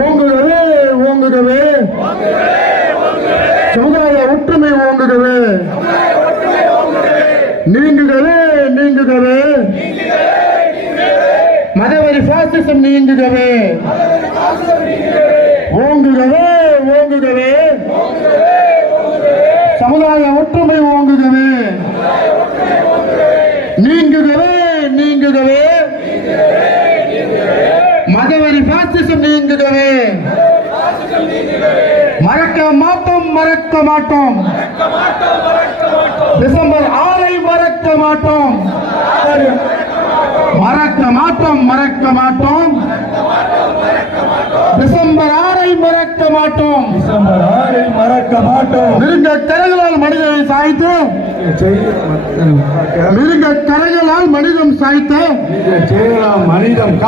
ஓங்குகவே ஓங்குகவே சமுதாய ஒற்றுமை ஓங்குகவே நீங்குகவே நீங்குகவே மதவெறி பாசிசம் நீங்குகவே ஓங்குகவே ஓங்குகவே சமுதாய ஒற்றுமை ஓங்குகவே நீங்குகவே நீங்குகவே மதவெறி பாசிசம் நீங்குகவே மறக்க மாட்டோம் மறக்க மாட்டோம் டிசம்பர் 6 மறக்க மாட்டோம் மறக்க மாட்டோம் மறக்க மாட்டோம் டிசம்பர் 6 மறக்க மாட்டோம் மறக்க மாட்டோம் மிருக கரைகளால் மனிதனை சாய்த்து மிருக கரைகளால் மனிதம் சாய்த்த மனிதம்